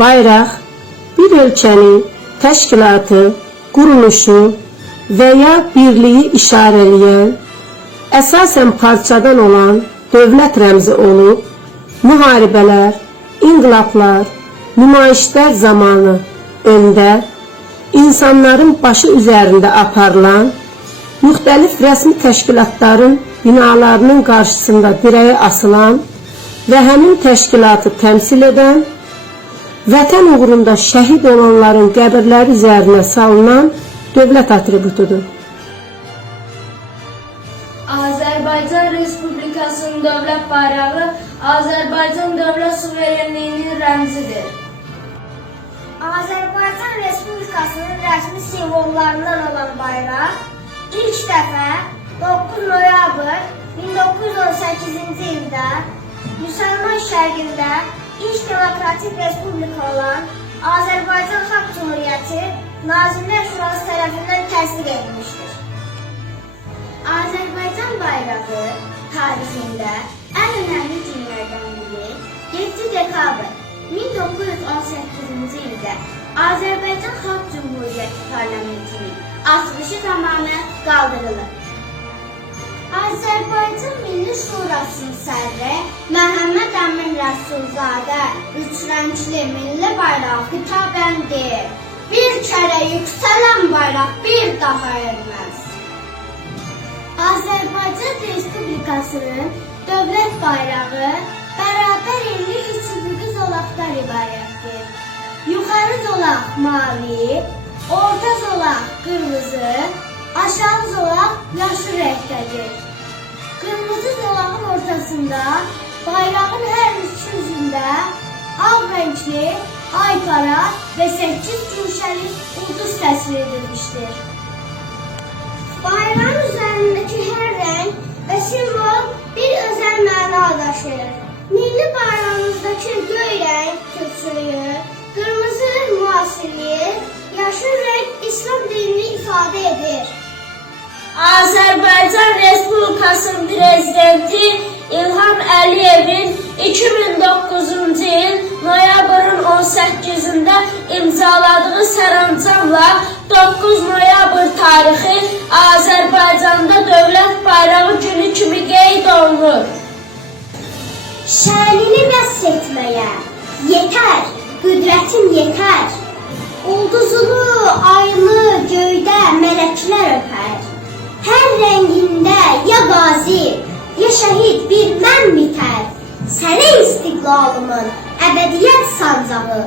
Bayraq bir ölkənin təşkilatı, quruluşu və ya birliyi işarələyən, əsasən parçadan olan dövlət rəmzi olub, müharibələr, inqilablar, nümayişlər zamanı öndə, insanların başı üzərində aparılan, müxtəlif rəsmi təşkilatların binalarının qarşısında dirəyə asılan və həmin təşkilatı təmsil edən, vətən uğrunda şəhid olanların qəbirləri üzərinə salınan dövlət atributudur. Azərbaycan Respublikasının dövlət bayrağı Azərbaycan dövlət suverenliyinin rəmzidir. Azərbaycan Respublikasının rəsmi simvollarından olan bayraq ilk dəfə 9 noyabr 1918-ci ildə Müsəlman şərqində ilk demokratik respublika olan Azərbaycan Xalq Cumhuriyyəti Nazirlər Şurası tərəfindən təsdiq edilmişdir. Azərbaycan bayrağı tarixində ən önəmli günlərdən biri 7 dekabr 1918-ci ildə Azərbaycan Xalq Cumhuriyyəti Parlamentinin açılışı zamanı qaldırılır. Azərbaycan Milli Şurasının sədri Məhəmməd Əmin Rəsulzadə üç rəngli milli bayrağı xitabən deyir: bir kərə yüksələn bayraq bir daha erməz. Azərbaycan Respublikasının dövlət bayrağı bərabər illi üç üfüqi zolaqdan ibarətdir. Yuxarı zolaq mavi, orta zolaq qırmızı, aşağı zolaq yaşıl rəngdədir. Qırmızı zolağın ortasında bayrağın hər üç üzündə ağ rəngli ay para və 8 güşəli ulduz təsvir edilmişdir. Bayrağın üzərindəki hər rəng və simvol bir özəl məna daşıyır. Milli bayrağımızdakı göy rəng köksülüyü, qırmızı müasirliyi, yaşıl rəng İslam dinini ifadə edir. Azərbaycan Respublikasının Prezidenti İlham Əliyevin 2009-cu il noyabrın 18-də imzaladığı sərəncamla 9 noyabr tarixi Azərbaycanda dövlət bayrağı günü kimi qeyd olunur. Şənini vəsf etməyə yetər, qüdrətin yetər. Ulduzlu, aylı göydə mələklər öpər. Hər rəngində ya qazi, ya şəhid bir mən bitər. Sənə istiqlalımın əbədiyyət sancağı,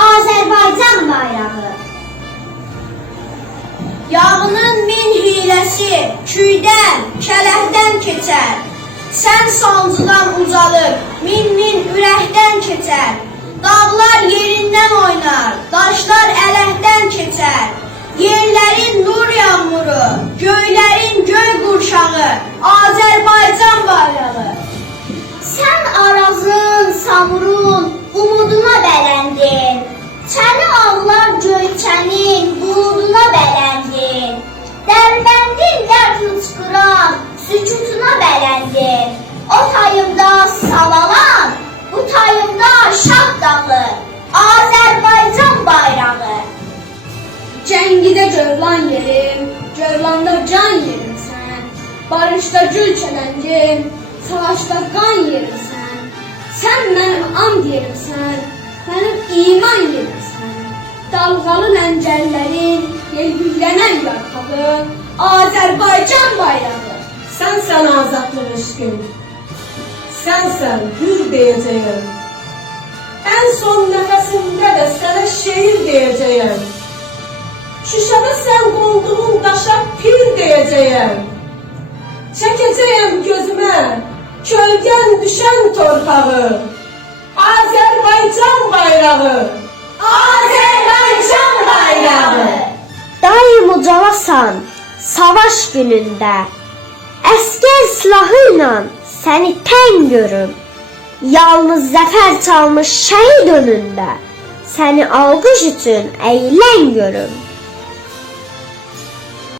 Azərbaycan bayrağı. Yağının min hiləsi kүйdən, kələkdən keçər. Sən sancıdan ucalıb, min ürəkdən keçər. Dağlar yerindən oynar, daşlar ələkdən keçər. Yerlərin nur yağmuru, göylərin göy qurşağı, Azərbaycan bayrağı. Sən Arazın, Samurun umuduna bələndin. Çəni ağlar göyçənin buluduna bələndin. Dərbəndin dərd hıçqıran sükutuna bələndin. O tayımda savalan, bu tayımda şah dağı, Azərbaycan bayrağı. Cəngidə görülan yerim, görülanda can yerim sən. Barışda gül çələngim, savaşda qan yerim sən. Sən mənim and yerim sən, mənim iman yerim sən. Dalğalı ləncəllərin, yelgüllənən yarpağı, Azərbaycan bayrağı. Sənsən azadlıq eşqim, sənsən hür deyəcəyəm. Ən son nəfəsimdə də sənə şeir deyəcəyəm. Şuşada sən qonduğun daşa pir deyəcəyəm. Çəkəcəyəm gözümə kölgən düşən torpağı, Azərbaycan bayrağı, Azərbaycan bayrağı. Daim ucalasan savaş günündə, əskər silahı ilə səni tən görüm. Yalnız zəfər çalmış şəhid önündə, səni alqış üçün əyilən görüm.